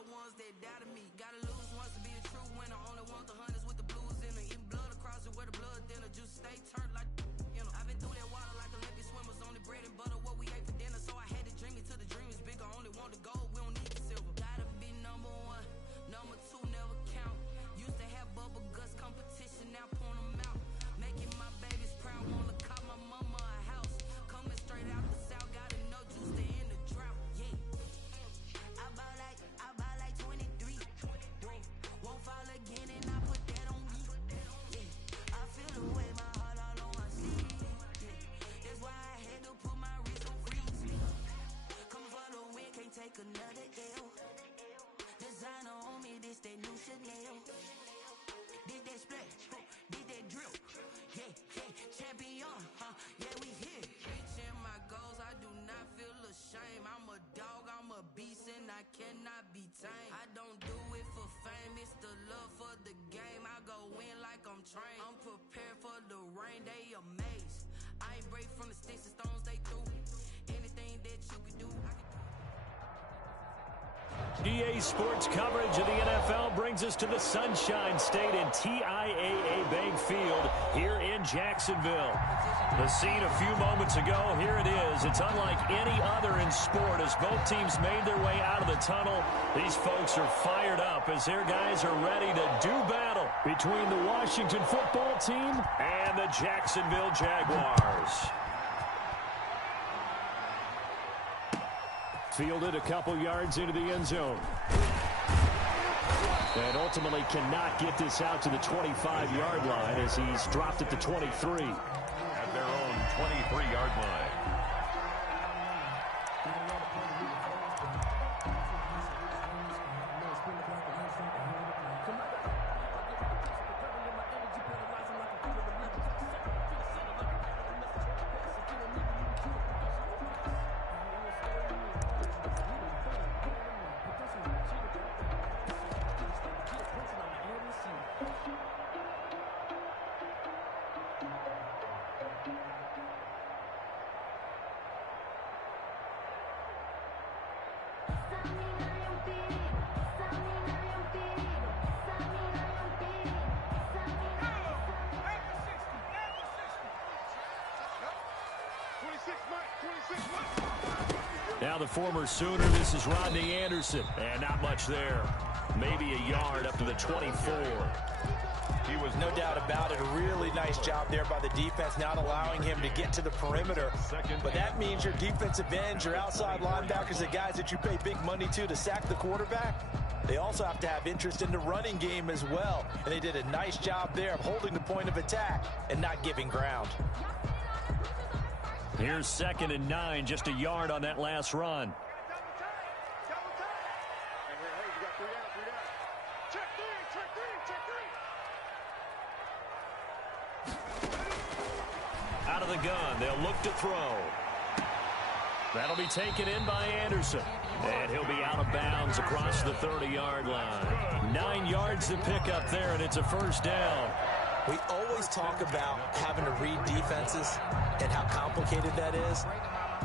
the ones that doubted me. Gotta lose once to be a true winner. Only want the hunters with the blues in her. Eating blood across it where the blood thinner. Juice stay turned like, you know. I've been through that water like Olympic swimmers. Only bread and butter what we ate for dinner. So I had to dream it till the dream is bigger. Only want the gold, we don't need the silver. Gotta be number one, number two never count. Used to have bubble guts competition, now point them out. Making my babies proud, wanna call my mama a house. Coming straight out the south, gotta know juice to end the drought. Yeah. I bought like 23. Won't fall again and I put that on me. Yeah. I feel the way my heart all on my sleeve. Yeah. That's why I had to put my wrist on freeze. Coming for the win, can't take another L. Designer on me, this that new Chanel. Did that splash, did that drill. Yeah, champion, yeah, we here. Reaching my goals, I do not feel ashamed. I'm a dog, I'm a beast, and I cannot be tamed. I don't do it for fame, it's the love for the game. I go in like I'm trained. I'm prepared for the rain, they amazed. I ain't break from the sticks and stones they threw. Anything that you can do, I can do. EA Sports coverage of the NFL brings us to the Sunshine State and TIAA Bank Field here in Jacksonville. The scene a few moments ago, here it is. It's unlike any other in sport as both teams made their way out of the tunnel. These folks are fired up as their guys are ready to do battle between the Washington football team and the Jacksonville Jaguars. Fielded a couple yards into the end zone. And ultimately cannot get this out to the 25-yard line as he's dropped at the 23. At their own 23-yard line. Now the former Sooner, this is Rodney Anderson. And not much there. Maybe a yard up to the 24. He was no doubt about it. A really nice job there by the defense, not allowing him to get to the perimeter. But that means your defensive ends, your outside linebackers, the guys that you pay big money to sack the quarterback, they also have to have interest in the running game as well. And they did a nice job there of holding the point of attack and not giving ground. Here's 2nd and 9, just a yard on that last run. Out of the gun, they'll look to throw. That'll be taken in by Anderson. And he'll be out of bounds across the 30-yard line. 9 yards to pick up there, and it's a first down. We always talk about having to read defenses and how complicated that is.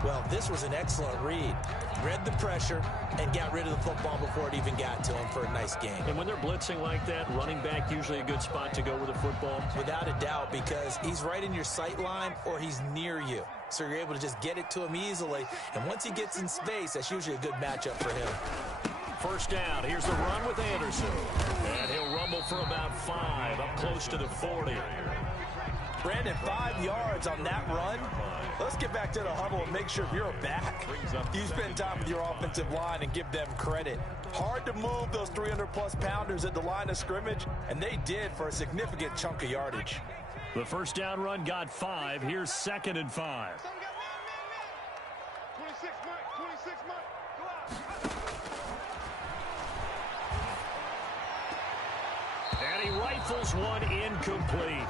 Well, this was an excellent read. Read the pressure and got rid of the football before it even got to him for a nice game. And when they're blitzing like that, running back usually a good spot to go with the football? Without a doubt, because he's right in your sight line or he's near you. So you're able to just get it to him easily. And once he gets in space, that's usually a good matchup for him. First down. Here's the run with Anderson. And he'll rumble for about 5, up close to the 40. Brandon, 5 yards on that run. Let's get back to the huddle and make sure you're back. You spend time with your offensive line and give them credit. Hard to move those 300-plus pounders at the line of scrimmage, and they did for a significant chunk of yardage. The first down run got 5. Here's 2nd and 5. 26, Mike. 26, Mike. Go out. And he rifles one incomplete.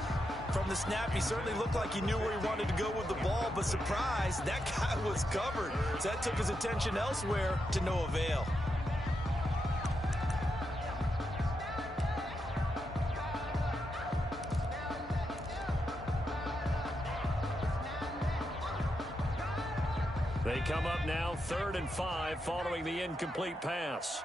From the snap, he certainly looked like he knew where he wanted to go with the ball, but surprise, that guy was covered. So that took his attention elsewhere to no avail. They come up now 3rd and 5 following the incomplete pass.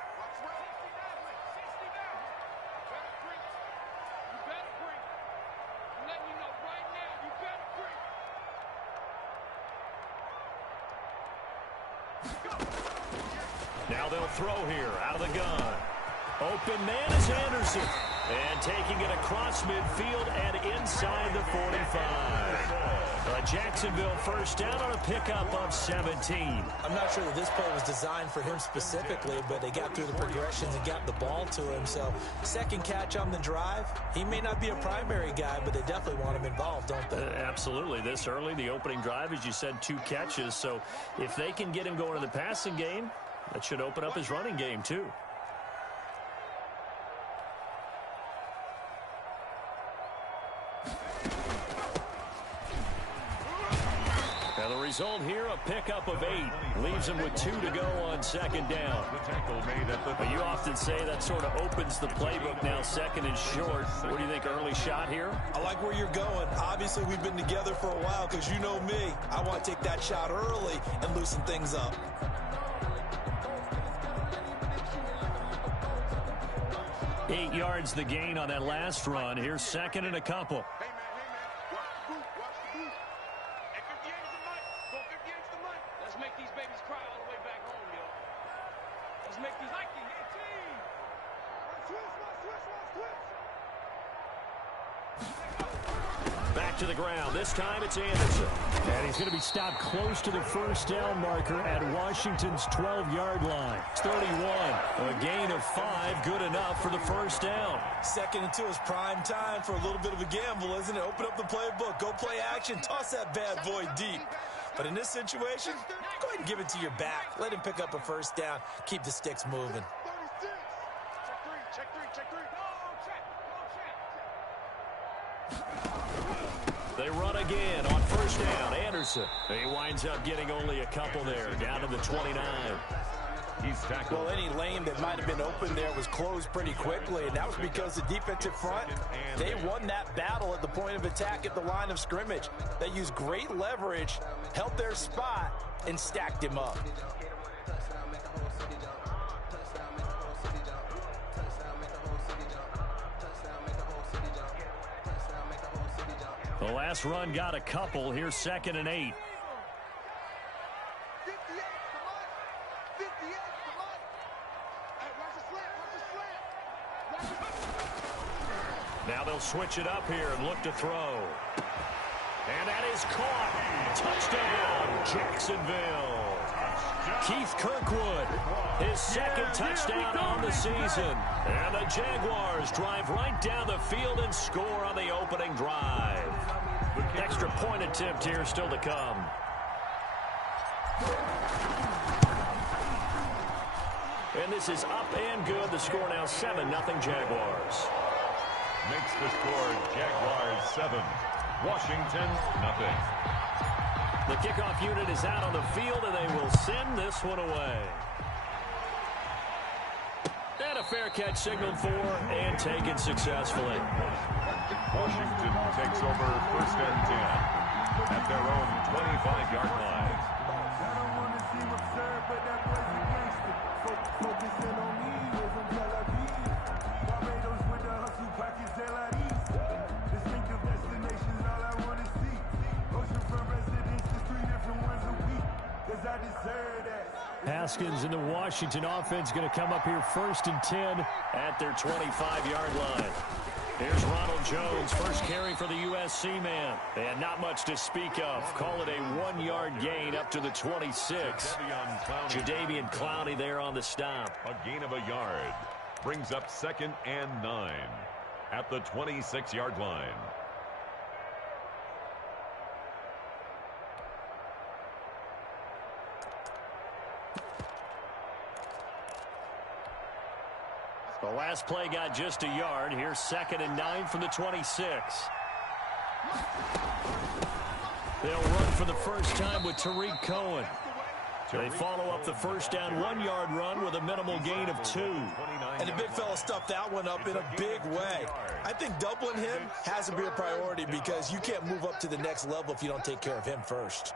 Now they'll throw here out of the gun. Open man is Anderson. And taking it across midfield and inside the 45. A Jacksonville first down on a pickup of 17. I'm not sure that this play was designed for him specifically, but they got through the progressions and got the ball to him. So second catch on the drive. He may not be a primary guy, but they definitely want him involved, don't they? Absolutely. This early, the opening drive, as you said, 2 catches. So if they can get him going in the passing game, that should open up his running game too. And the result here, a pickup of 8. Leaves him with 2 to go on second down. But you often say that sort of opens the playbook now, second and short. What do you think, early shot here? I like where you're going. Obviously, we've been together for a while because you know me. I want to take that shot early and loosen things up. Eight yards the gain on that last run. Here's second and a couple. Back to the ground. This time it's Anderson. And he's going to be stopped close to the first down marker at Washington's 12-yard line. It's 31. A gain of 5. Good enough for the first down. Second and 2 is prime time for a little bit of a gamble, isn't it? Open up the playbook. Go play action. Toss that bad boy deep. But in this situation, go ahead and give it to your back. Let him pick up a first down. Keep the sticks moving. They run again on first down. Anderson. He winds up getting only a couple there, down to the 29. He's tackled. Well, any lane that might have been open there was closed pretty quickly, and that was because the defensive front, they won that battle at the point of attack at the line of scrimmage. They used great leverage, held their spot, and stacked him up. The last run got a couple. Here's second and 8. Now they'll switch it up here and look to throw. And that is caught. Touchdown, Jacksonville. Keith Kirkwood, his second touchdown on the season. And the Jaguars drive right down the field and score on the opening drive. Extra point attempt here still to come. And this is up and good. The score now 7-0 Jaguars. Makes the score Jaguars 7, Washington 0. The kickoff unit is out on the field, and they will send this one away. And a fair catch signaled for and taken successfully. Washington takes over first and 10 at their own 25-yard line. I don't want to seem absurd, but that boy's a gangster. Focusing on me, we're from Tel Aviv. Barbados with the hustle pockets, Tel Aviv. Distinctive destinations, all I want to see. Oceanfront residence, the 3 different ones a week. Cause I deserve that. Haskins and the Washington offense going to come up here first and 10 at their 25-yard line. Here's Ronald Jones, first carry for the USC man. And not much to speak of. Call it a 1-yard gain up to the 26. Jadeveon Clowney there on the stop. A gain of a yard brings up second and 9 at the 26-yard line. The last play got just a yard. Here's second and 9 from the 26. They'll run for the first time with Tariq Cohen. They follow up the first down 1-yard run with a minimal gain of 2. And the big fella stuffed that one up in a big way. I think doubling him has to be a priority because you can't move up to the next level if you don't take care of him first.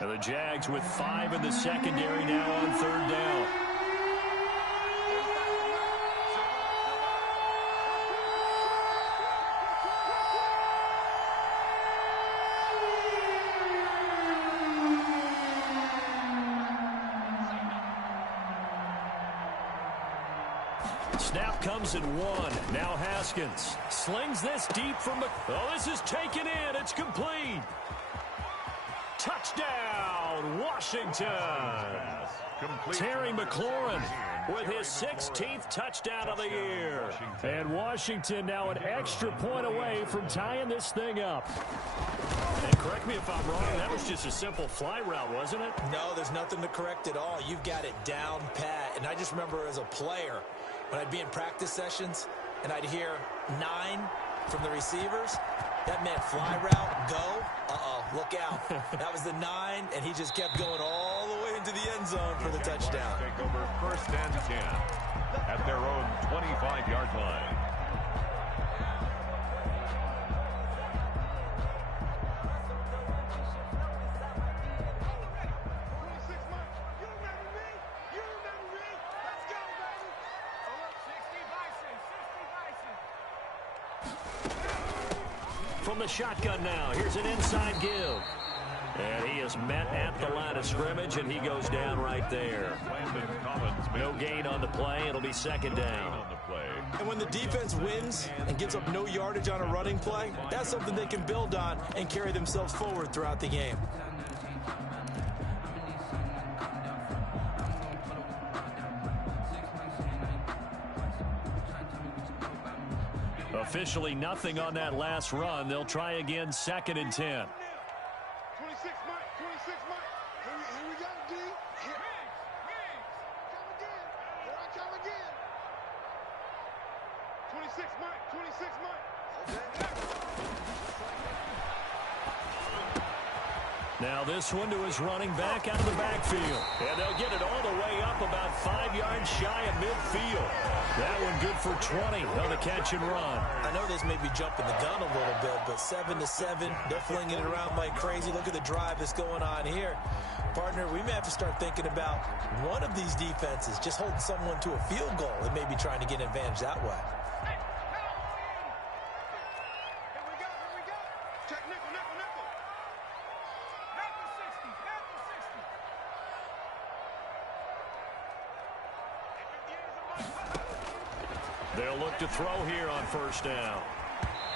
And the Jags with 5 in the secondary now on third down. Snap comes in one. Now Haskins slings this deep from oh, this is taken in. It's complete. Touchdown, Washington. Terry McLaurin with his 16th touchdown of the year. And Washington now an extra point away from tying this thing up. And correct me if I'm wrong, that was just a simple fly route, wasn't it? No, there's nothing to correct at all. You've got it down pat. And I just remember as a player, when I'd be in practice sessions and I'd hear 9 from the receivers, that meant fly route, go, look out. That was the 9, and he just kept going all the way into the end zone for the touchdown. Take over 1st and 10 at their own 25-yard line. From the shotgun now, here's an inside give. And he is met at the line of scrimmage, and he goes down right there. No gain on the play. It'll be 2nd down. And when the defense wins and gives up no yardage on a running play, that's something they can build on and carry themselves forward throughout the game. Officially nothing on that last run. They'll try again, 2nd and 10. 26 Mike, 26 Mike. Here we go, D. Here. Come again. Here I come again. 26 Mike, 26 Mike. Now this one to his running back out of the backfield. And they'll get it all the way up about 5 yards shy of midfield. That one good for 20 on the catch and run. I know this may be jumping the gun a little bit, but 7-7, they're flinging it around like crazy. Look at the drive that's going on here. Partner, we may have to start thinking about one of these defenses just holding someone to a field goal and maybe trying to get an advantage that way. They'll look to throw here on 1st down.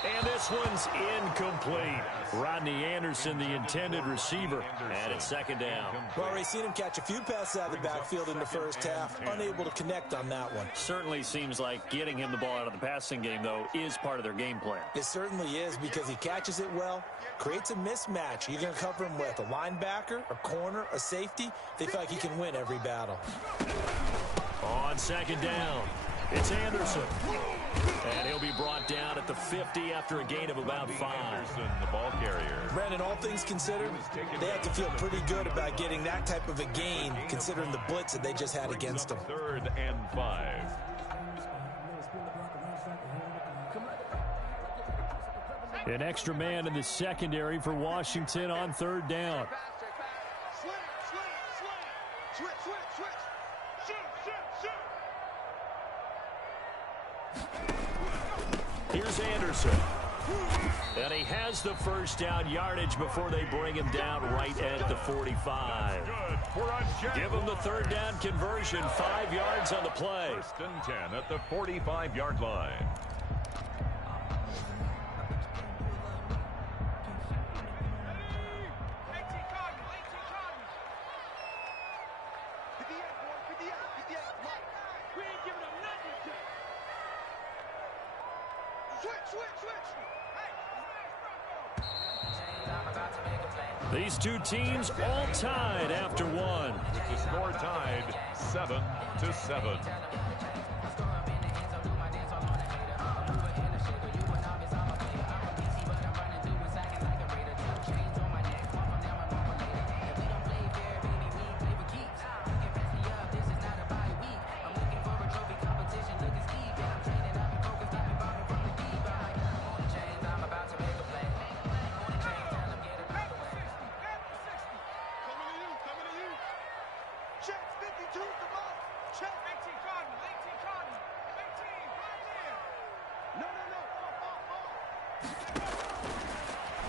And this one's incomplete. Rodney Anderson, the intended receiver, and it's 2nd down. Well, already seen him catch a few passes out of the backfield in the first half. Unable to connect on that one. Certainly seems like getting him the ball out of the passing game, though, is part of their game plan. It certainly is because he catches it well, creates a mismatch. You're going to cover him with a linebacker, a corner, a safety. They feel like he can win every battle. On 2nd down, it's Anderson. And he'll be brought down at the 50 after a gain of about 5. Anderson, the ball carrier. Brandon, all things considered, they have to feel pretty good about getting that type of a gain, considering the blitz that they just had against them. 3rd and 5. An extra man in the secondary for Washington on 3rd down. Here's Anderson. And he has the 1st down yardage before they bring him down right at the 45. Give him the 3rd down conversion, 5 yards on the play. 1st and 10 at the 45-yard line. These two teams all tied after one. The score tied 7-7.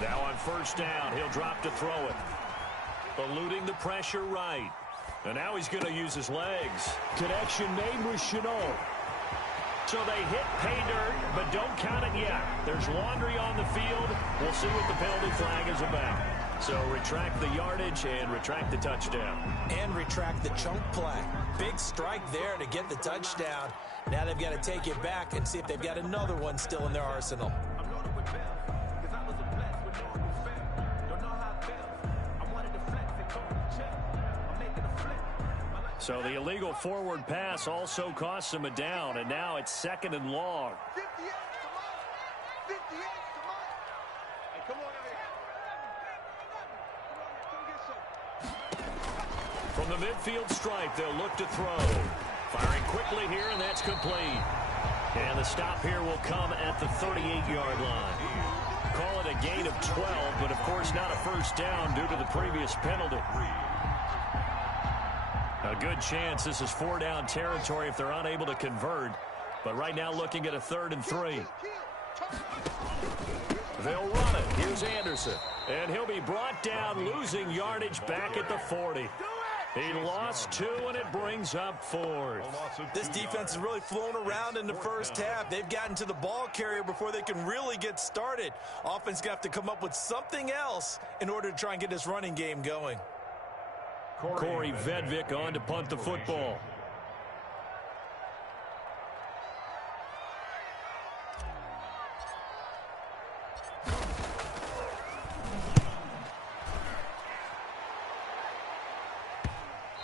Now on 1st down, he'll drop to throw it. Eluding the pressure right. And now he's going to use his legs. Connection made with Chenault. So they hit pay dirt, but don't count it yet. There's laundry on the field. We'll see what the penalty flag is about. So retract the yardage and retract the touchdown. And retract the chunk play. Big strike there to get the touchdown. Now they've got to take it back and see if they've got another one still in their arsenal. So the illegal forward pass also costs him a down, and now it's 2nd and long. 58, come on. Hey, come on out here. From the midfield stripe, they'll look to throw. Firing quickly here, and that's complete. And the stop here will come at the 38-yard line. Call it a gain of 12, but of course not a first down due to the previous penalty. A good chance this is 4-down territory if they're unable to convert. But right now looking at a 3rd and 3. They'll run it. Here's Anderson. And he'll be brought down, losing yardage back at the 40. He lost 2, and it brings up 4th. This defense has really flown around in the first half. They've gotten to the ball carrier before they can really get started. Offense going to have to come up with something else in order to try and get this running game going. Corey Vedvik on to punt the football.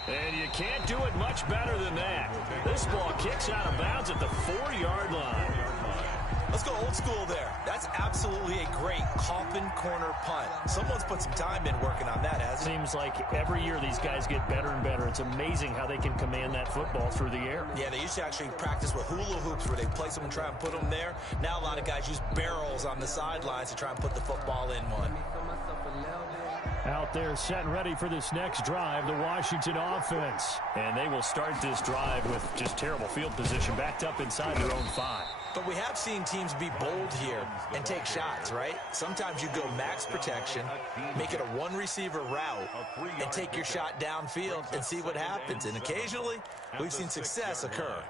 And you can't do it much better than that. This ball kicks out of bounds at the 4-yard line. Let's go old school there. That's absolutely a great coffin corner punt. Someone's put some time in working on that, hasn't it? Seems like every year these guys get better and better. It's amazing how they can command that football through the air. Yeah, they used to actually practice with hula hoops where they place them and try and put them there. Now a lot of guys use barrels on the sidelines to try and put the football in one. Out there set and ready for this next drive, the Washington offense. And they will start this drive with just terrible field position, backed up inside their own 5. But we have seen teams be bold here and take shots, right? Sometimes you go max protection, make it a one-receiver route, and take your shot downfield and see what happens. And occasionally, we've seen success occur.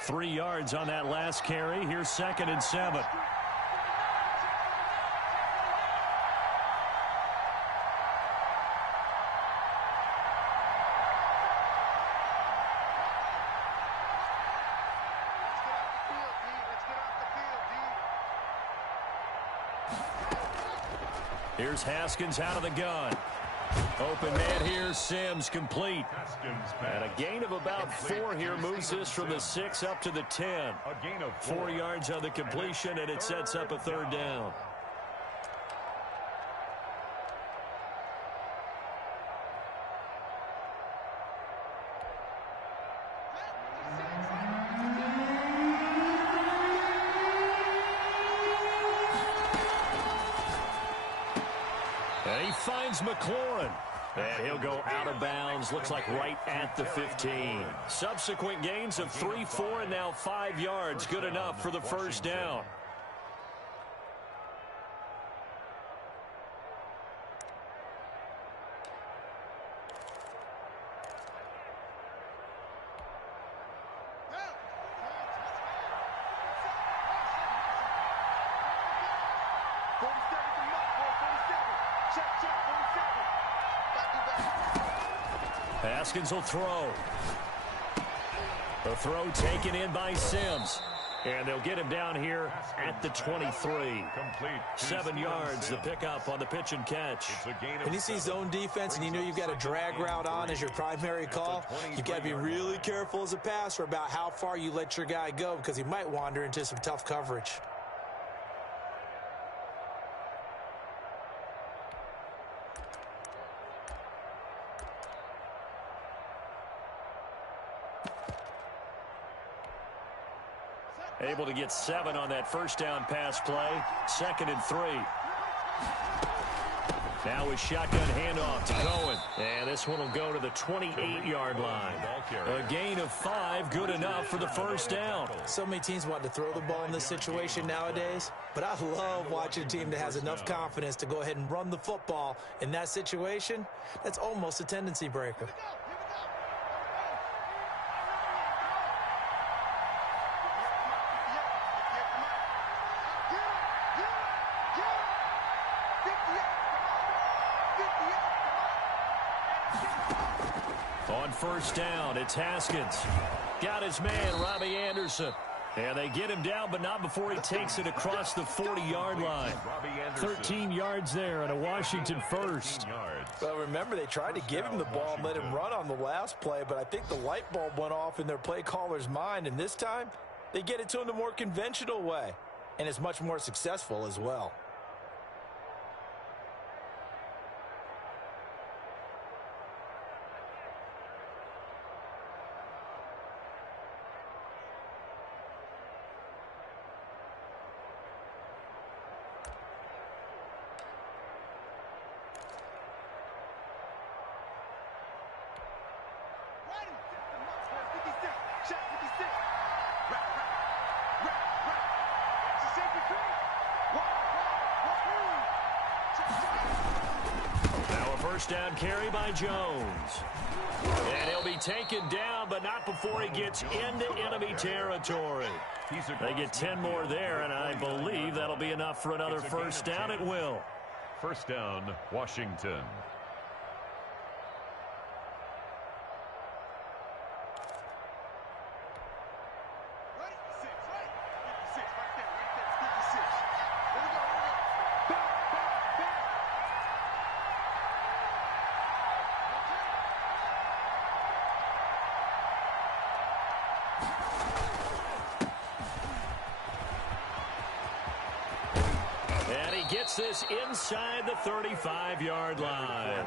Three yards on that last carry. Here's 2nd and 7. Here's Haskins out of the gun. Open man here, Sims complete. And a gain of about 4 here moves this from the 6 up to the 10. 4 yards on the completion, and it sets up a 3rd down. And he finds McLaurin. And he'll go out of bounds. Looks like right at the 15. Subsequent gains of 3, 4, and now 5 yards. Good enough for the first down. Haskins will throw. The throw taken in by Sims. And they'll get him down here at the 23. 7 yards, the pickup on the pitch and catch. When you see zone defense and you know you've got a drag route on as your primary call, you've got to be really careful as a passer about how far you let your guy go because he might wander into some tough coverage. Able to get 7 on that first down pass play. 2nd and 3. Now a shotgun handoff to Cohen. And this one will go to the 28-yard line. A gain of 5, good enough for the first down. So many teams want to throw the ball in this situation nowadays, but I love watching a team that has enough confidence to go ahead and run the football in that situation. That's almost a tendency breaker. On first down, it's Haskins. Got his man, Robbie Anderson. And they get him down, but not before he takes it across the 40-yard line. 13 yards there and a Washington first. Well, remember, they tried to give him the ball and let him run on the last play, but I think the light bulb went off in their play caller's mind, and this time they get it to him the more conventional way, and it's much more successful as well. First down carry by Jones. And he'll be taken down, but not before he gets into enemy territory. They get 10 more there, and I believe that'll be enough for another first down. It will. First down, Washington. Gets this inside the 35-yard line.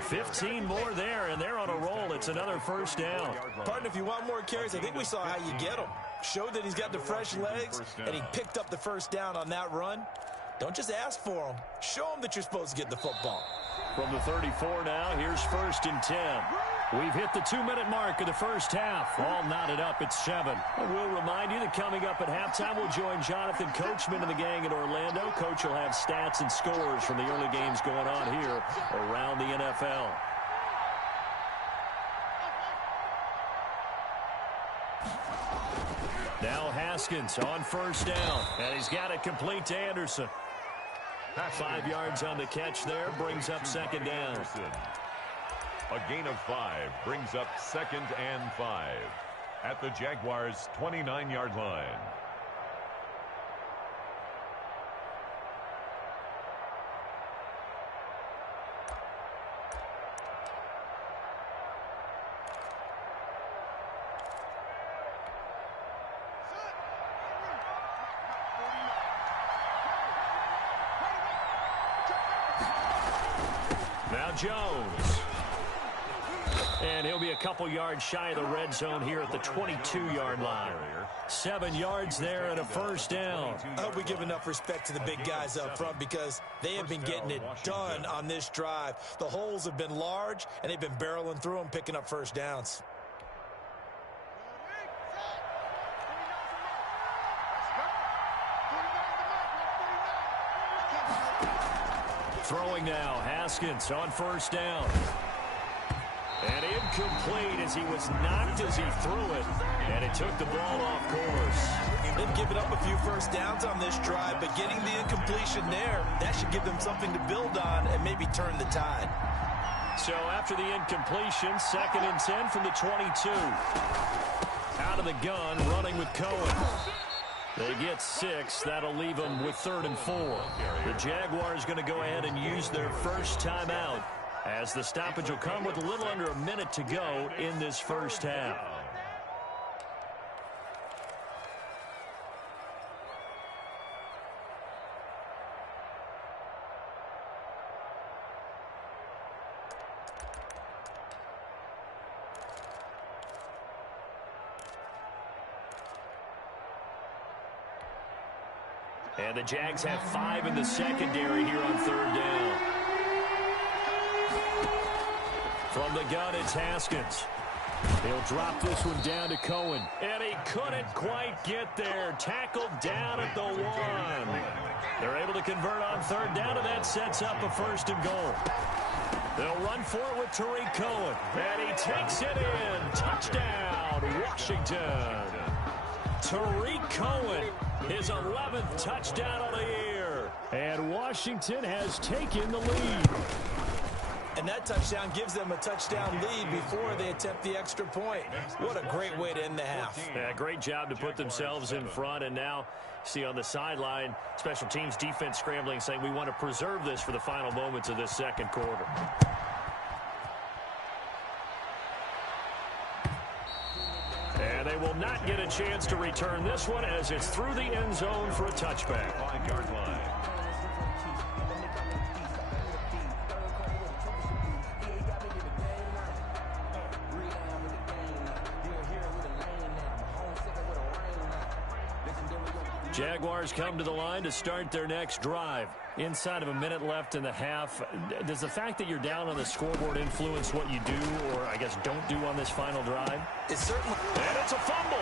15 more there, and they're on a roll. It's another first down. Partner, if you want more carries, I think we saw how you get them. Showed that he's got the fresh legs, and he picked up the first down on that run. Don't just ask for them. Show them that you're supposed to get the football. From the 34 now, here's 1st and 10. We've hit the 2-minute mark of the first half. All knotted up at 7. And we'll remind you that coming up at halftime, we'll join Jonathan Coachman and the gang in Orlando. Coach will have stats and scores from the early games going on here around the NFL. Now Haskins on first down. And he's got it complete to Anderson. 5 yards on the catch there, brings up second down. A gain of 5 brings up 2nd and 5 at the Jaguars' 29-yard line. Now Jones. And he'll be a couple yards shy of the red zone here at the 22-yard line. 7 yards there and a first down. I hope we give enough respect to the big guys up front because they have been getting it done on this drive. The holes have been large, and they've been barreling through them, picking up first downs. Throwing now, Haskins on first down. And incomplete as he was knocked as he threw it. And it took the ball off course. They've given up a few first downs on this drive, but getting the incompletion there, that should give them something to build on and maybe turn the tide. So after the incompletion, 2nd and 10 from the 22. Out of the gun, running with Cohen. They get 6. That'll leave them with 3rd and 4. The Jaguars going to go ahead and use their first timeout, as the stoppage will come with a little under a minute to go in this first half. And the Jags have 5 in the secondary here on 3rd down. From the gun, it's Haskins. He'll drop this one down to Cohen. And he couldn't quite get there. Tackled down at the 1. They're able to convert on third down, and that sets up a 1st and goal. They'll run for it with Tariq Cohen. And he takes it in. Touchdown, Washington. Tariq Cohen, his 11th touchdown of the year. And Washington has taken the lead. And that touchdown gives them a touchdown lead before they attempt the extra point. What a great way to end the half. Yeah, great job to put themselves in front. And now, see on the sideline, special teams defense scrambling, saying we want to preserve this for the final moments of this second quarter. And they will not get a chance to return this one as it's through the end zone for a touchback. 5-yard line. Jaguars come to the line to start their next drive. Inside of a minute left in the half, does the fact that you're down on the scoreboard influence what you do, or I guess don't do on this final drive? It certainly. And it's a fumble.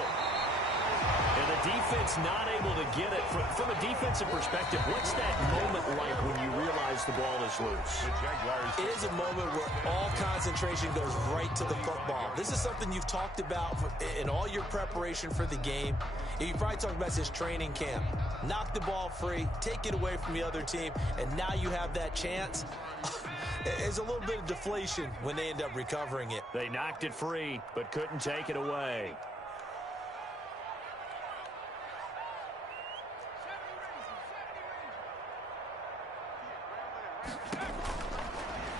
And the defense not able to get it. From a defensive perspective, what's that moment like when you realize the ball is loose? It is a moment where all concentration goes right to the football. This is something you've talked about in all your preparation for the game. You probably talked about this training camp. Knock the ball free, take it away from the other team, and now you have that chance. There's a little bit of deflation when they end up recovering it. They knocked it free, but couldn't take it away.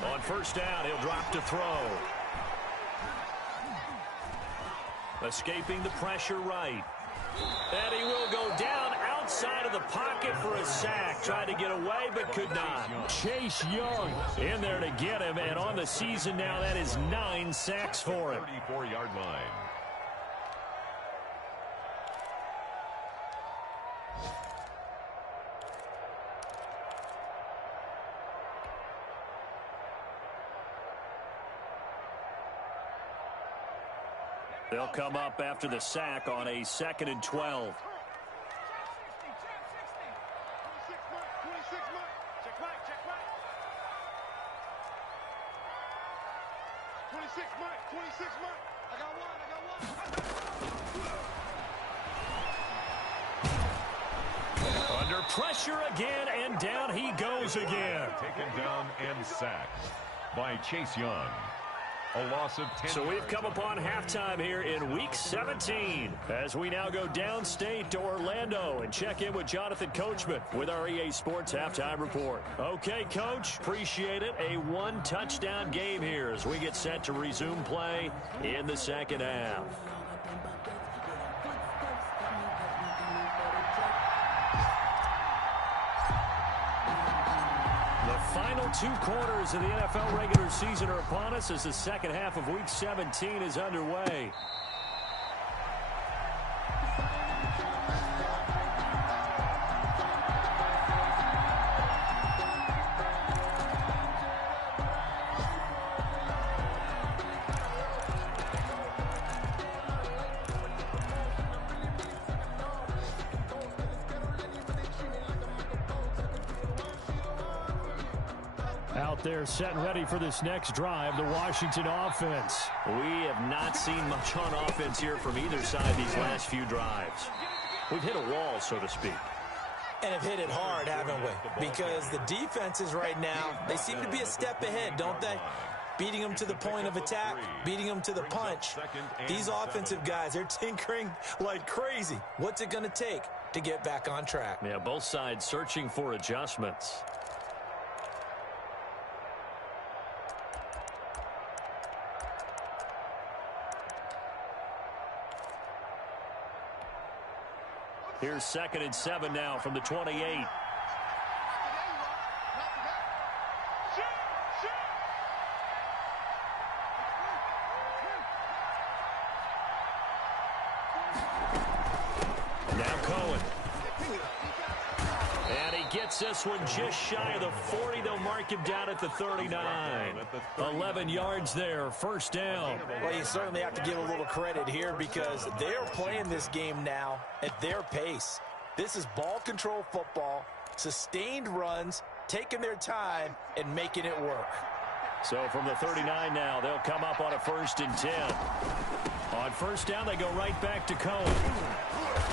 On first down, he'll drop to throw. Escaping the pressure right. And he will go down outside of the pocket for a sack. Tried to get away, but could not. Chase Young in there to get him. And on the season now, that is 9 sacks for him. 34-yard line. They'll come up after the sack on a 2nd and 12. Under pressure again, and down he goes again. Taken down and sacked by Chase Young. A loss of 10. So we've come upon halftime here in Week 17 as we now go downstate to Orlando and check in with Jonathan Coachman with our EA Sports Halftime Report. Okay, Coach, appreciate it. A 1-touchdown game here as we get set to resume play in the second half. The final 2 quarters of the NFL regular season are upon us as the second half of Week 17 is underway. Out there set and ready for this next drive, the Washington offense. We have not seen much on offense here from either side these last few drives. We've hit a wall, so to speak. And have hit it hard, haven't we? Because the defenses right now, they seem to be a step ahead, don't they? Beating them to the point of attack, beating them to the punch. These offensive guys, they're tinkering like crazy. What's it going to take to get back on track? Yeah, both sides searching for adjustments. Here's 2nd and 7 now from the 28. Now Cohen. And he gets this one just shy of the 40. They'll mark him down at the 39. 11 yards there, first down. Well, you certainly have to give a little credit here because they're playing this game now at their pace. This is ball control football, sustained runs, taking their time, and making it work. So from the 39 now, they'll come up on a 1st and 10. On first down, they go right back to Cohen.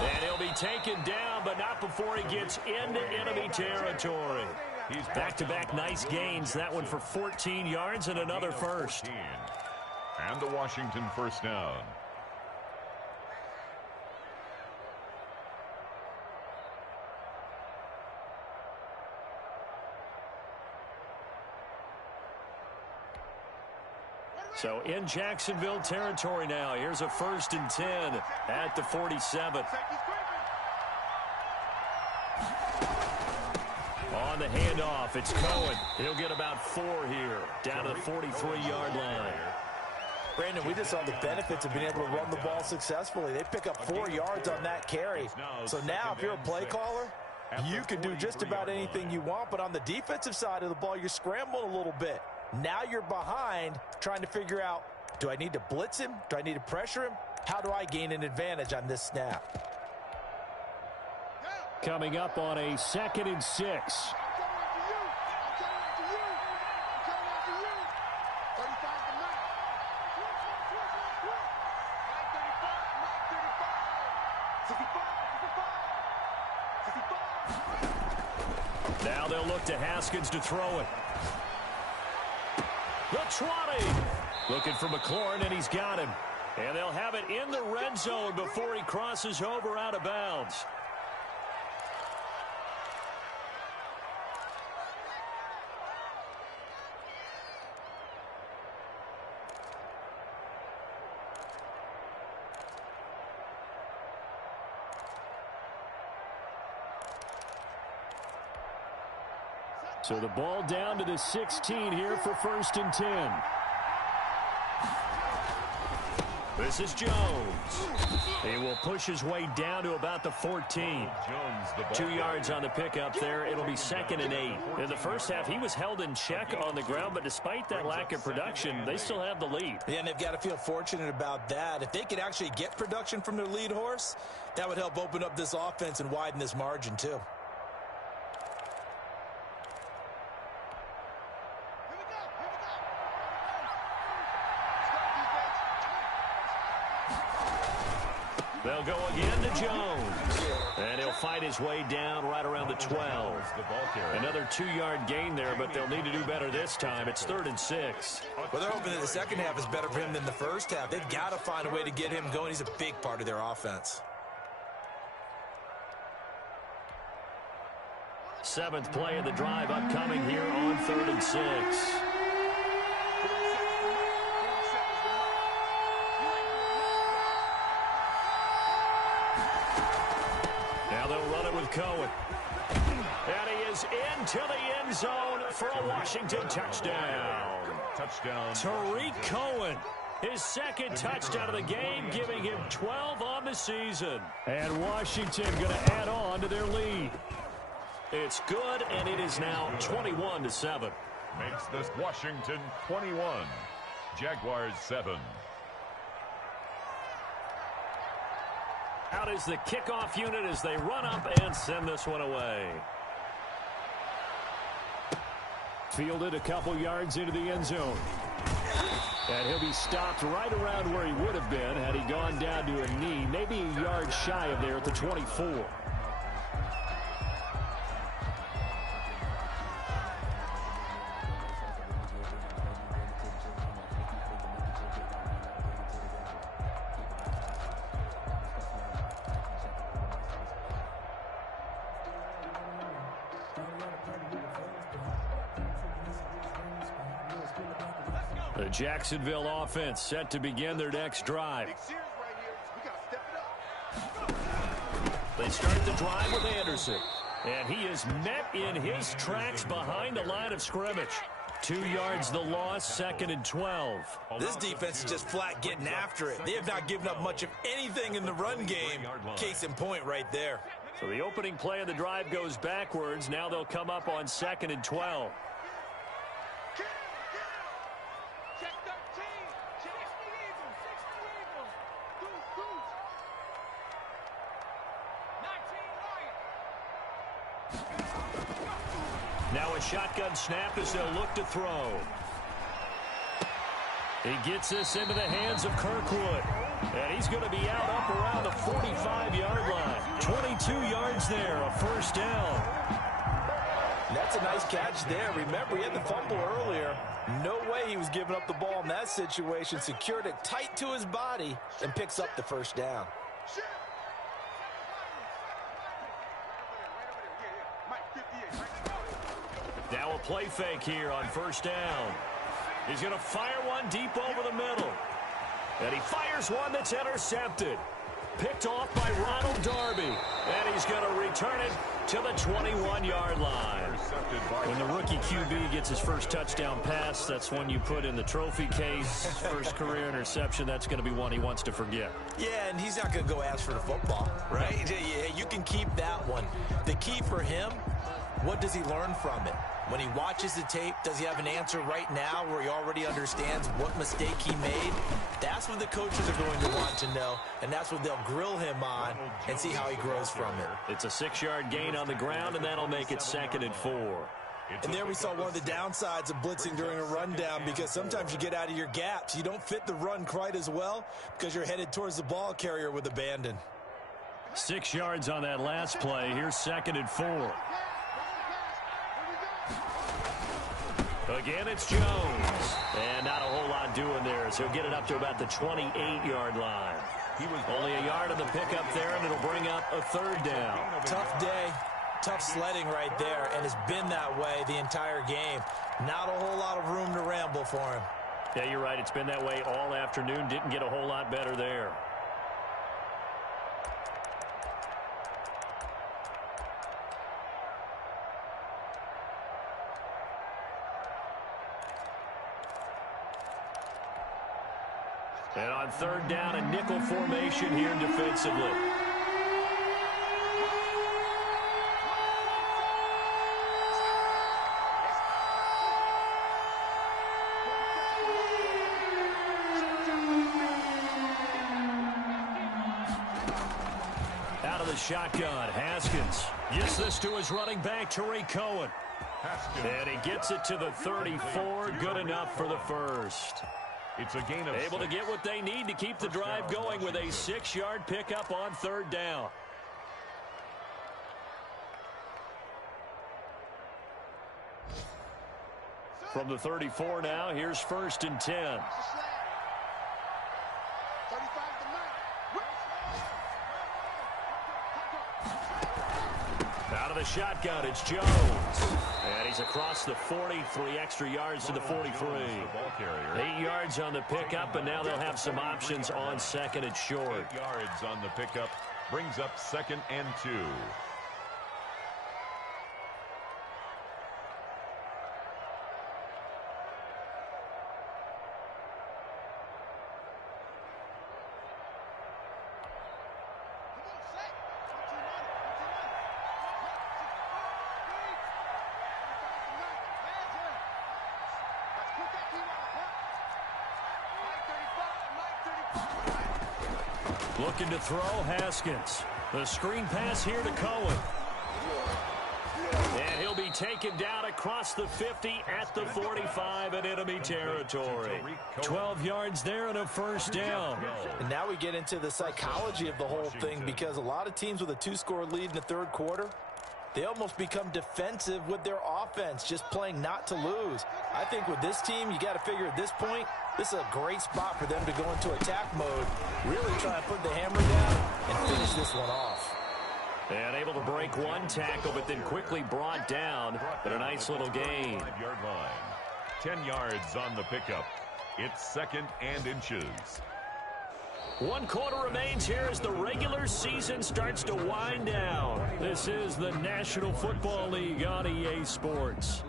And he'll be taken down, but not before he gets into enemy territory. He's back-to-back nice gains. That one for 14 yards and another first. And the Washington first down. So in Jacksonville territory now. Here's a 1st and 10 at the 47. On the handoff, it's Cohen. He'll get about 4 here, down to the 43-yard line. Brandon, we just saw the benefits of being able to run the ball successfully. They pick up 4 yards on that carry. So now, if you're a play caller, you can do just about anything you want. But on the defensive side of the ball, you're scrambling a little bit. Now you're behind, trying to figure out, do I need to blitz him? Do I need to pressure him? How do I gain an advantage on this snap? Coming up on a 2nd and 6. Now they'll look to Haskins to throw it. The 20. Looking for McLaurin, and he's got him. And they'll have it in the red zone before he crosses over out of bounds. So the ball down to the 16 here for 1st and 10. This is Jones. He will push his way down to about the 14. 2 yards on the pickup there. It'll be 2nd and 8. In the first half, he was held in check on the ground, but despite that lack of production, they still have the lead. Yeah, and they've got to feel fortunate about that. If they could actually get production from their lead horse, that would help open up this offense and widen this margin too. They'll go again to Jones. And he'll fight his way down right around the 12. Another 2-yard gain there, but they'll need to do better this time. It's 3rd and 6. Well, they're hoping that the second half is better for him than the first half. They've got to find a way to get him going. He's a big part of their offense. 7th play of the drive upcoming here on 3rd and 6. Now they'll run it with Cohen. And he is into the end zone for a Washington touchdown. Tariq Cohen, his 2nd touchdown of the game, giving him 12 on the season. And Washington going to add on to their lead. It's good, and it is now 21-7. Makes this Washington 21. Jaguars 7. Out is the kickoff unit as they run up and send this one away. Fielded a couple yards into the end zone. And he'll be stopped right around where he would have been had he gone down to a knee, maybe a yard shy of there at the 24. The Jacksonville offense set to begin their next drive. They start the drive with Anderson. And he is met in his tracks behind the line of scrimmage. 2 yards the loss, 2nd and 12. This defense is just flat getting after it. They have not given up much of anything in the run game. Case in point right there. So the opening play of the drive goes backwards. Now they'll come up on 2nd and 12. Now a shotgun snap as they'll look to throw. He gets this into the hands of Kirkwood. And he's going to be out up around the 45-yard line. 22 yards there, a first down. That's a nice catch there. Remember, he had the fumble earlier. No way he was giving up the ball in that situation. Secured it tight to his body and picks up the first down. Now a play fake here on first down. He's going to fire one deep over the middle. And he fires one that's intercepted. Picked off by Ronald Darby. And he's going to return it to the 21-yard line. When the rookie QB gets his first touchdown pass, that's one you put in the trophy case. First career interception, that's going to be one he wants to forget. Yeah, and he's not going to go ask for the football, right? Yeah, you can keep that one. The key for him, what does he learn from it? When he watches the tape, does he have an answer right now where he already understands what mistake he made? That's what the coaches are going to want to know, and that's what they'll grill him on and see how he grows from it. It's a 6-yard gain on the ground, and that'll make it 2nd and 4. And there we saw one of the downsides of blitzing during a rundown, because sometimes you get out of your gaps. You don't fit the run quite as well because you're headed towards the ball carrier with abandon. 6 yards on that last play. Here's 2nd and 4. Again, it's Jones. And not a whole lot doing there, so he'll get it up to about the 28-yard line. He was only a yard on the pickup there, and it'll bring up a 3rd down. Tough day, tough sledding right there, and it's been that way the entire game. Not a whole lot of room to ramble for him. Yeah, you're right. It's been that way all afternoon. Didn't get a whole lot better there. And on 3rd down, a nickel formation here defensively. Out of the shotgun, Haskins gets this to his running back, Tariq Cohen. And he gets it to the 34, good enough for the first. It's a gain of Able to get what they need to keep the drive going with a 6-yard pickup on 3rd down. From the 34 now, here's 1st and 10. Out of the shotgun, it's Jones. And he's across the 43 extra yards to the 43. 8 yards on the pickup, and now they'll have some options on 2nd and short. 8 yards on the pickup brings up 2nd and 2. Looking to throw, Haskins. The screen pass here to Cohen. And he'll be taken down across the 50 at the 45 in enemy territory. 12 yards there and a 1st down. And now we get into the psychology of the whole thing, because a lot of teams with a 2-score lead in the 3rd quarter, they almost become defensive with their offense, just playing not to lose. I think with this team, you got to figure at this point, this is a great spot for them to go into attack mode, really try to put the hammer down and finish this one off. And able to break one tackle, but then quickly brought down. But a nice little gain. 5-yard line. 10 yards on the pickup. It's 2nd and inches. 1 quarter remains here as the regular season starts to wind down. This is the National Football League on EA Sports.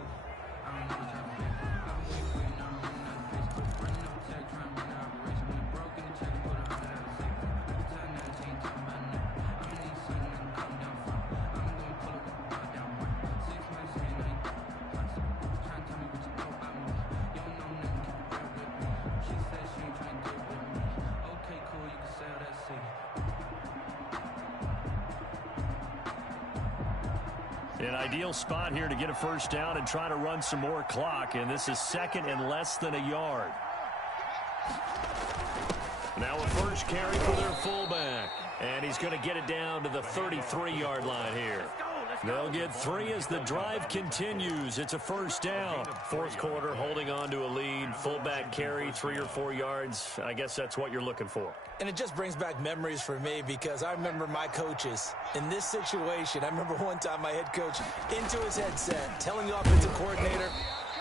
An ideal spot here to get a first down and try to run some more clock, and this is second and less than a yard. Now a first carry for their fullback, and he's going to get it down to the 33-yard line here. They'll get 3 as the drive continues. It's a first down. Fourth quarter, holding on to a lead. Fullback carry, 3 or 4 yards. I guess that's what you're looking for. And it just brings back memories for me because I remember my coaches in this situation. I remember one time my head coach into his headset telling the offensive coordinator,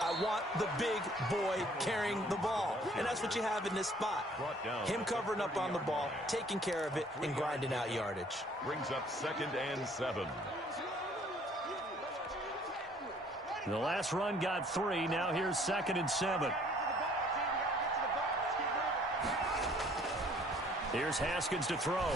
I want the big boy carrying the ball. And that's what you have in this spot. Him covering up on the ball, taking care of it, and grinding out yardage. Brings up 2nd and 7. The last run got 3. Now here's 2nd and 7. Here's Haskins to throw.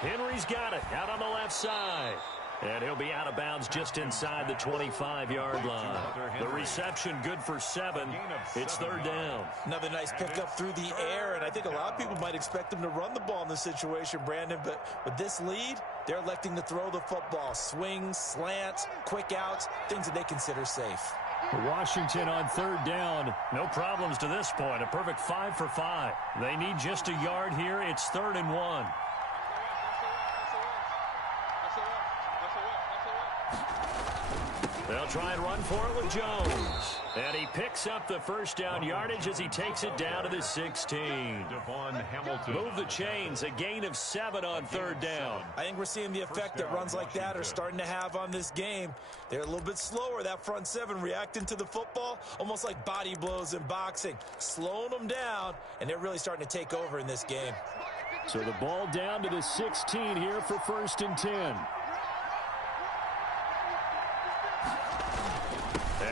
Henry's got it out on the left side. And he'll be out of bounds just inside the 25-yard line. The reception good for 7. It's 3rd down. Another nice pickup through the air, and I think a lot of people might expect him to run the ball in this situation, Brandon, but with this lead, they're electing to throw the football. Swings, slants, quick outs, things that they consider safe. Washington on 3rd down. No problems to this point. A perfect 5 for 5. They need just a yard here. It's 3rd and 1. They'll try and run for it with Jones. And he picks up the first down yardage as he takes it down to the 16. Move the chains. A gain of 7 on 3rd down. I think we're seeing the effect that runs like that are starting to have on this game. They're a little bit slower, that front 7, reacting to the football, almost like body blows in boxing. Slowing them down, and they're really starting to take over in this game. So the ball down to the 16 here for 1st and 10.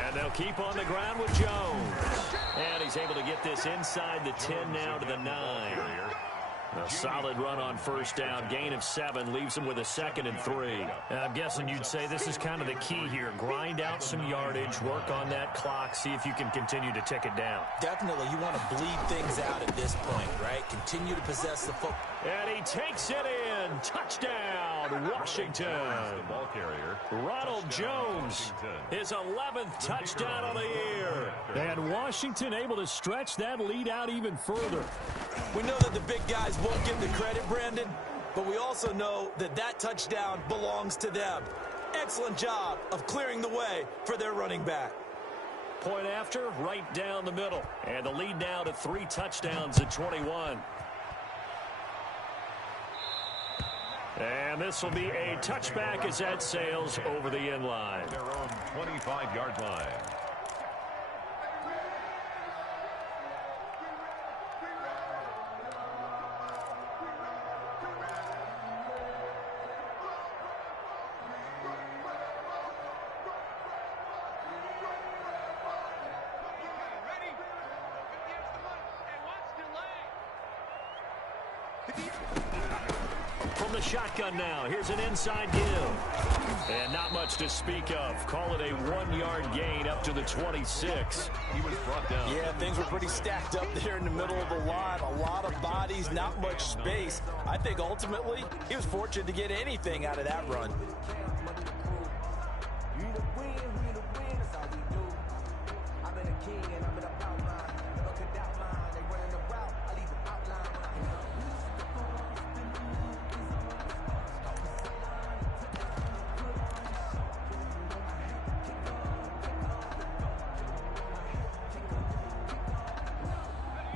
And they'll keep on the ground with Jones. And he's able to get this inside the 10 now to the 9. A solid run on 1st down. Gain of 7 leaves him with a 2nd and 3. I'm guessing you'd say this is kind of the key here. Grind out some yardage, work on that clock, see if you can continue to tick it down. Definitely. You want to bleed things out at this point, right? Continue to possess the football. And he takes it in. Touchdown, Washington. The ball carrier, Ronald Jones, his 11th touchdown of the year. And Washington able to stretch that lead out even further. We know that the big guys won't get the credit, Brandon, but we also know that that touchdown belongs to them. Excellent job of clearing the way for their running back. Point after, right down the middle. And the lead now to 3 touchdowns at 21. And this will be a touchback as that sails over the end line. Their own 25-yard line. From the shotgun now, here's an inside give. And not much to speak of. Call it a 1-yard gain up to the 26. He was brought down. Yeah, things were pretty stacked up there in the middle of the line. A lot of bodies, not much space. I think ultimately he was fortunate to get anything out of that run.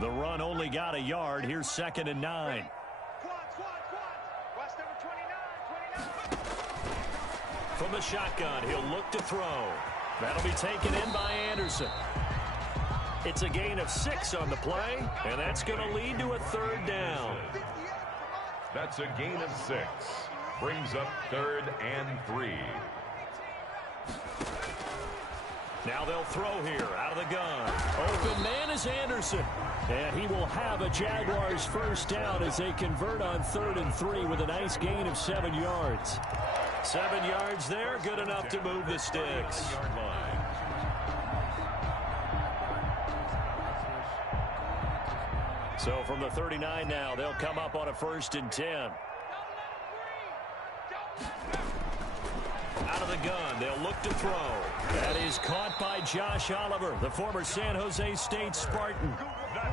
The run only got a yard. Here's 2nd and 9. From the shotgun, he'll look to throw. That'll be taken in by Anderson. It's a gain of 6 on the play, and that's going to lead to a 3rd down. That's a gain of 6. Brings up 3rd and 3. Now they'll throw here out of the gun. Open man is Anderson. And he will have a Jaguars first down as they convert on 3rd and 3 with a nice gain of 7 yards. 7 yards there, good enough to move the sticks. So from the 39 now, they'll come up on a 1st and 10. Out of the gun, they'll look to throw. That is caught by Josh Oliver, the former San Jose State Spartan.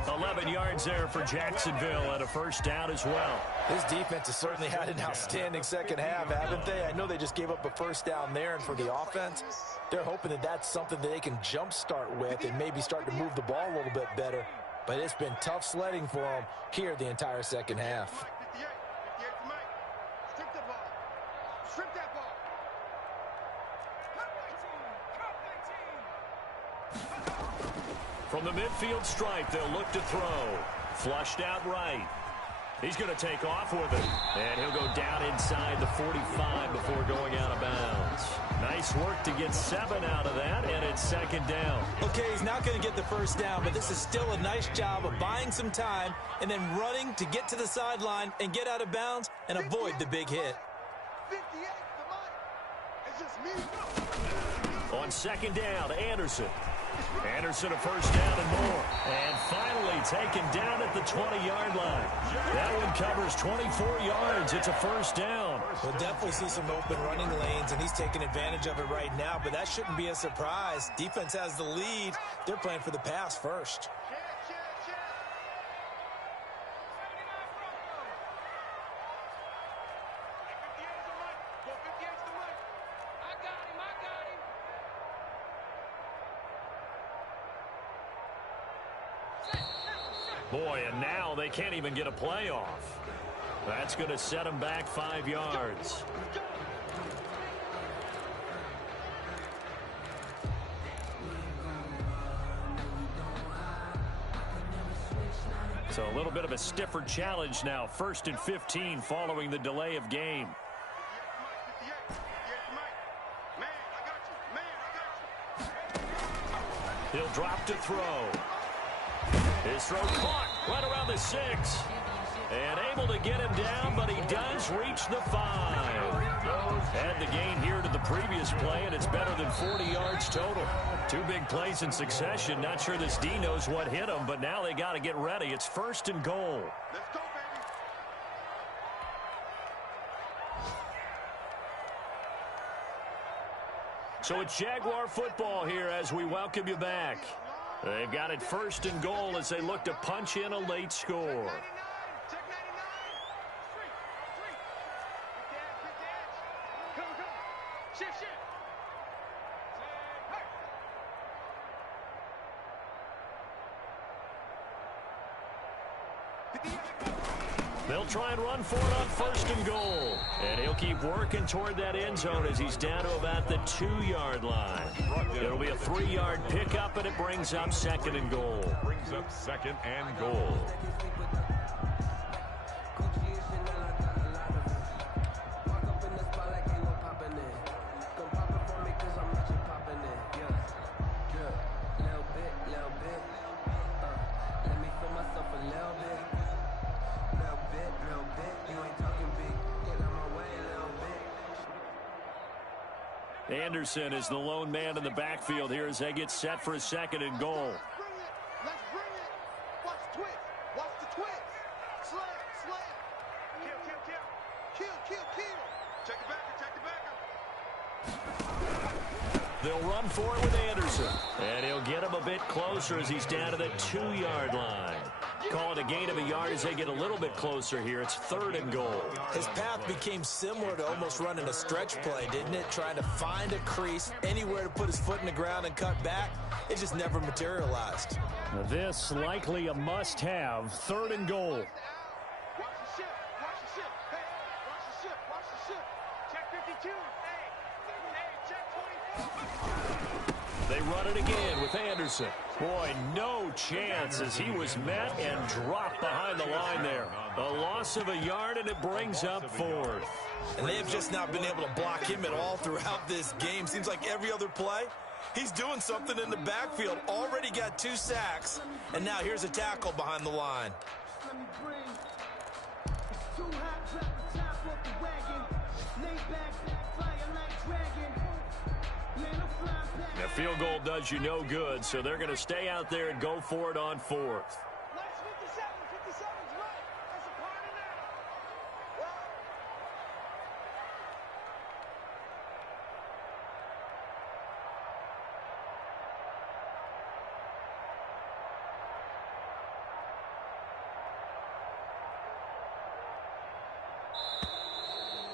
11 yards there for Jacksonville and a first down as well. This defense has certainly had an outstanding second half, haven't they? I know they just gave up a first down there, and for the offense, they're hoping that that's something that they can jumpstart with and maybe start to move the ball a little bit better. But it's been tough sledding for them here the entire second half. From the midfield stripe, they'll look to throw. Flushed out right. He's going to take off with it. And he'll go down inside the 45 before going out of bounds. Nice work to get 7 out of that, and it's second down. Okay, he's not going to get the first down, but this is still a nice job of buying some time and then running to get to the sideline and get out of bounds and avoid the big hit. On second down, Anderson. Anderson a first down and more. And finally taken down at the 20-yard line. That one covers 24 yards. It's a first down. We'll definitely see some open running lanes, and he's taking advantage of it right now, but that shouldn't be a surprise. Defense has the lead. They're playing for the pass first. Boy, and now they can't even get a play off. That's going to set them back 5 yards. So a little bit of a stiffer challenge now. 1st and 15 following the delay of game. He'll drop to throw. His throw caught right around the 6. And able to get him down, but he does reach the 5. Had the gain here to the previous play, and it's better than 40 yards total. 2 big plays in succession. Not sure this D knows what hit him, but now they got to get ready. It's 1st and goal. Let's go, baby. So it's Jaguar football here as we welcome you back. They've got it 1st and goal as they look to punch in a late score. They'll try and run for it on 1st and goal. And he'll keep working toward that end zone as he's down to about the 2-yard line. It'll be a 3-yard pickup, and it brings up 2nd and goal. Brings up 2nd and goal. Anderson is the lone man in the backfield here as they get set for a 2nd and goal. Let's bring it. Watch the twist. Watch the twist. Slam. Kill. Check the backer. They'll run for it with Anderson. And he'll get him a bit closer as he's down to the 2-yard line. Call it a gain of a yard as they get a little bit closer here. It's 3rd and goal. His path became similar to almost running a stretch play, didn't it? Trying to find a crease, anywhere to put his foot in the ground and cut back. It just never materialized. This likely a must-have. 3rd and goal. Watch the ship. Hey, watch the ship. Check 52. Hey, check 24. They run it again with Anderson. Boy, no chance as he was met and dropped behind the line there. A loss of a yard, and it brings up 4th. And they have just not been able to block him at all throughout this game. Seems like every other play, he's doing something in the backfield. Already got 2 sacks, and now here's a tackle behind the line. The field goal does you no good, so they're going to stay out there and go for it on 4th. Let's 57's right. That's a part of that.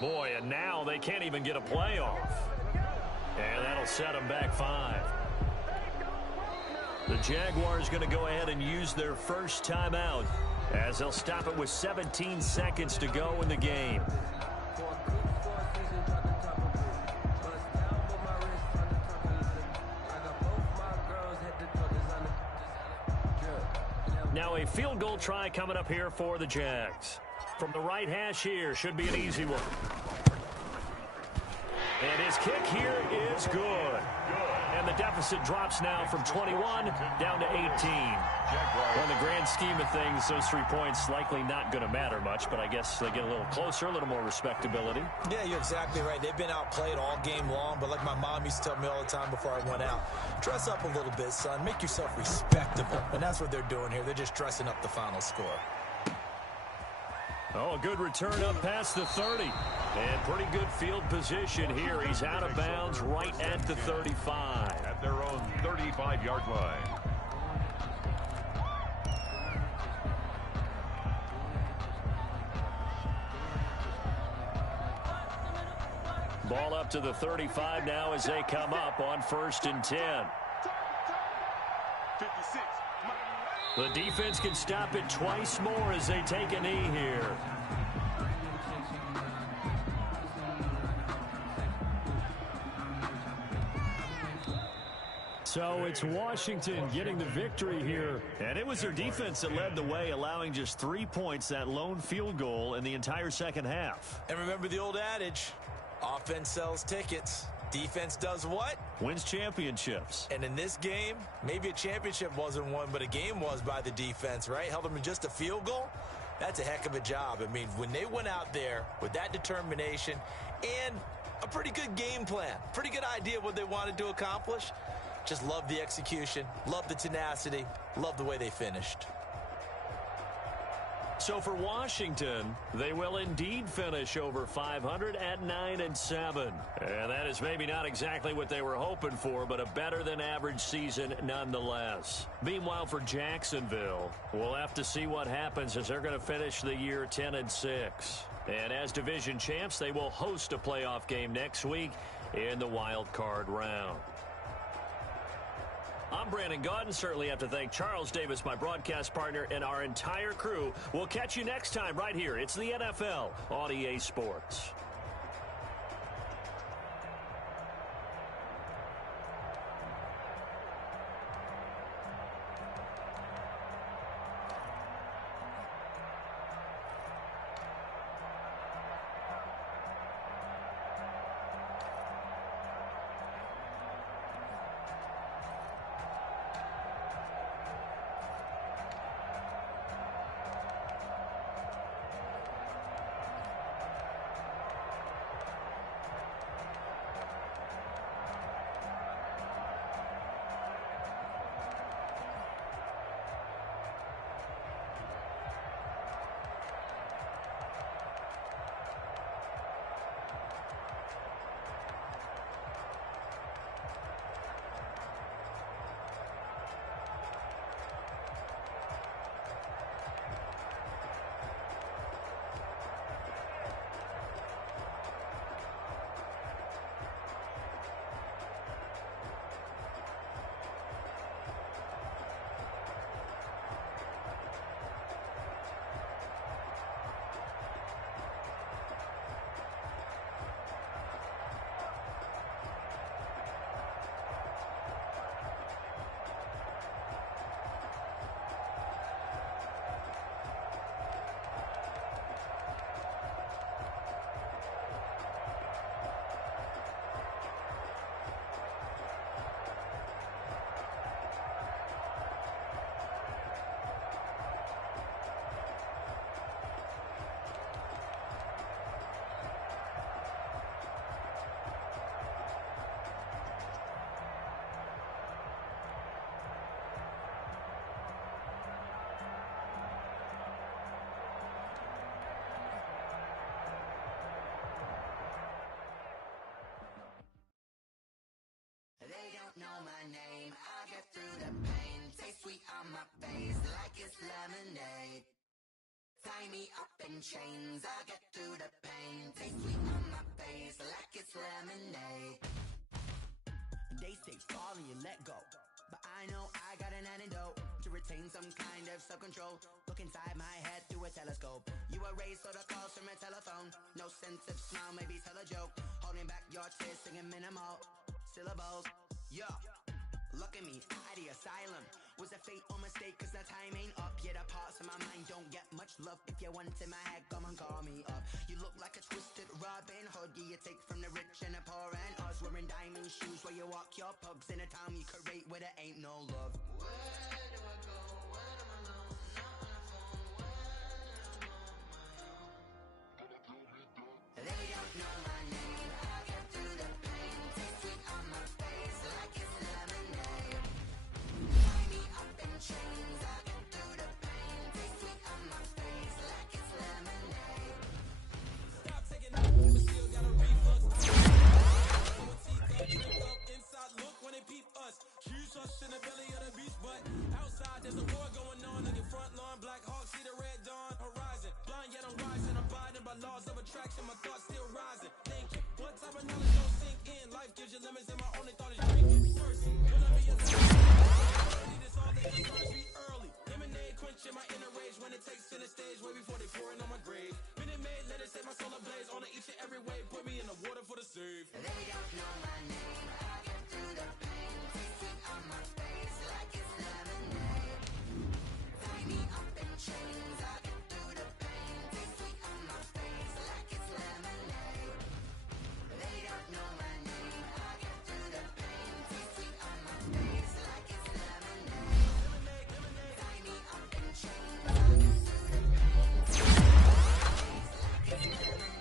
Boy, and now they can't even get a play off. And that'll set them back 5. The Jaguars going to go ahead and use their first timeout as they'll stop it with 17 seconds to go in the game. Now a field goal try coming up here for the Jags. From the right hash here, should be an easy one. And his kick here is good. And the deficit drops now from 21 down to 18. Well, in the grand scheme of things, those 3 points likely not going to matter much, but I guess they get a little closer, a little more respectability. Yeah, you're exactly right. They've been outplayed all game long, but like my mom used to tell me all the time before I went out, dress up a little bit, son. Make yourself respectable. And that's what they're doing here. They're just dressing up the final score. Oh, a good return up past the 30. And pretty good field position here. He's out of bounds right at the 35. At their own 35-yard line. Ball up to the 35 now as they come up on 1st and 10. 56. The defense can stop it twice more as they take a knee here. So it's Washington getting the victory here. And it was their defense that led the way, allowing just 3 points, that lone field goal in the entire second half. And remember the old adage, offense sells tickets. Defense does what? Wins championships. And in this game, maybe a championship wasn't won, but a game was by the defense, right? Held them to just a field goal. That's a heck of a job. I mean, when they went out there with that determination and a pretty good game plan, pretty good idea what they wanted to accomplish, just love the execution, love the tenacity, love the way they finished. So for Washington, they will indeed finish over 500 at 9-7. And that is maybe not exactly what they were hoping for, but a better than average season nonetheless. Meanwhile, for Jacksonville, we'll have to see what happens as they're going to finish the year 10-6. And as division champs, they will host a playoff game next week in the wild card round. I'm Brandon Gaudin. Certainly have to thank Charles Davis, my broadcast partner, and our entire crew. We'll catch you next time right here. It's the NFL on EA Sports. Know my name, I get through the pain. Taste sweet on my face like it's lemonade. Tie me up in chains, I get through the pain. Taste sweet on it's lemonade. They say fall and you let go, but I know I got an antidote to retain some kind of self-control. Look inside my head through a telescope. You erase all the calls from a telephone. No sense of smile, maybe tell a joke. Holding back your tears, singing minimal syllables. Yeah, look at me, at the asylum. Was a fate or mistake, cause the time ain't up. Yeah, the parts of my mind don't get much love. If you want in my head, come and call me up. You look like a twisted Robin Hood. Yeah, you take from the rich and the poor and us. Wearing diamond shoes where you walk your pugs in a town you create where there ain't no love. Where do I go? Where am I alone? Not on the phone. Where am I on my own? They don't know my name. I get through the pain. Taste sweet on my face like it's lemonade. Tie me up in chains. I get through the pain. Taste sweet on my face like it's lemonade. Stop taking off, but still got a reflux. Someone teeth up, drink up, inside look when they peep us. Shoes us in the belly of the beast, but outside there's a war going on your front lawn. Black Hawk, see the red dawn horizon. Blind yet I'm rising, abiding by laws of attraction. My thoughts still rising. Thinking, what type of knowledge don't sink in? Life gives you limits, and my only thought is drinking. Mercy, will I be a this all they concerns me early. Lemonade quenching my inner rage when it takes center stage, way before they pouring on my grave. Minute Maid, let it set my soul ablaze. On each and every way, put me in the water for the save. They don't know my name. I get through the pain. Taste sweet on my face like it's lemonade. Tie me up in chains. I get through the pain. Taste sweet on my face like it's lemonade. They don't know my name. I get through the pain. Taste sweet on my face like it's lemonade. Tie me up in chains. I get through the pain. Taste sweet on my face like it's lemonade.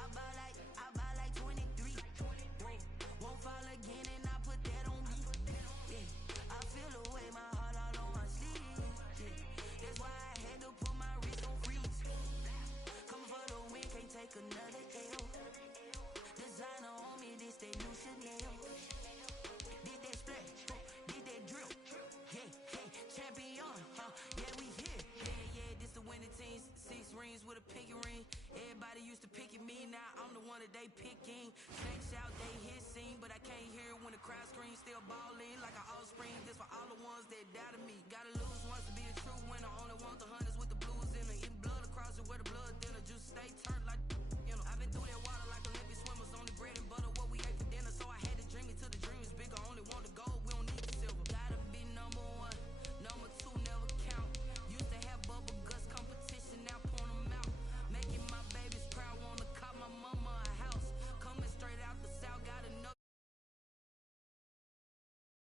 I buy like 23. Won't fall again and I put that on me. Yeah, I feel the way, my heart all on my sleeve. Yeah, that's why I had to put my wrist on freeze. Come for the win, can't take another L. Designer on me, this that new Chanel. Did that splash, did that drill. Yeah, hey, champion, yeah, we here. Yeah, this the winning team. 6 rings with a pinky ring. Everybody used to pick at me, now I'm the one that they picking. Snakes out, they hit scene, but I can't hear it when the crowd screams. Still ball